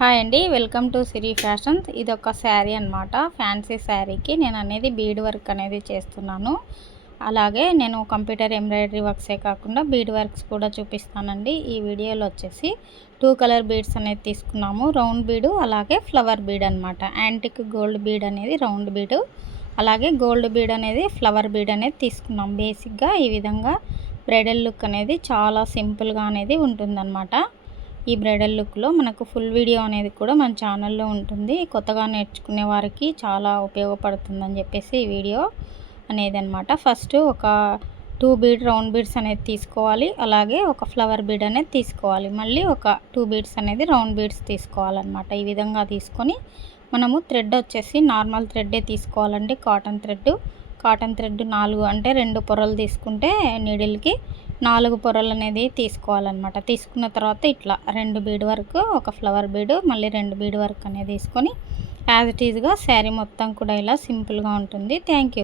Hi అండి, welcome to Siri fashions. ఇది ఒక శారీ అనమాట. ఫ్యాన్సీ శారీకి నేను అనేది బీడ్ వర్క్ అనేది చేస్తున్నాను. అలాగే నేను కంప్యూటర్ ఎంబ్రాయిడరీ వర్క్సే కాకుండా బీడ్ వర్క్స్ కూడా చూపిస్తానండి. ఈ వీడియోలో వచ్చేసి 2 కలర్ బీడ్స్ అనేది తీసుకున్నాము. రౌండ్ బీడు అలాగే ఫ్లవర్ బీడ్ అనమాట. యాంటిక్ గోల్డ్ బీడ్ అనేది రౌండ్ బీడు, అలాగే గోల్డ్ బీడ్ అనేది ఫ్లవర్ బీడ్ అనేది తీసుకున్నాం. బేసిక్గా ఈ విధంగా బ్రైడల్ లుక్ అనేది చాలా సింపుల్గా అనేది ఉంటుందన్నమాట. ఈ బ్రైడల్ లుక్లో మనకు ఫుల్ వీడియో అనేది కూడా మన ఛానల్లో ఉంటుంది. కొత్తగా నేర్చుకునే వారికి చాలా ఉపయోగపడుతుందని చెప్పేసి ఈ వీడియో అనేది అనమాట. ఫస్ట్ ఒక 2 బీడ్ రౌండ్ బీడ్స్ అనేది తీసుకోవాలి, అలాగే ఒక ఫ్లవర్ బీడ్ అనేది తీసుకోవాలి, మళ్ళీ ఒక 2 బీడ్స్ అనేది రౌండ్ బీడ్స్ తీసుకోవాలన్నమాట. ఈ విధంగా తీసుకొని మనము థ్రెడ్ వచ్చేసి నార్మల్ థ్రెడ్డే తీసుకోవాలండి. కాటన్ థ్రెడ్ 4 అంటే 2 పొరలు తీసుకుంటే నీడిల్కి 4 పొరలు అనేది తీసుకోవాలన్నమాట. తీసుకున్న తర్వాత ఇట్లా 2 బీడ్ వరకు ఒక ఫ్లవర్ బీడ్, మళ్ళీ 2 బీడ్ వరకు అనేది తీసుకొని యాజ్ ఇట్ ఈజ్గా శారీ మొత్తం కూడా ఇలా సింపుల్గా ఉంటుంది. Thank you.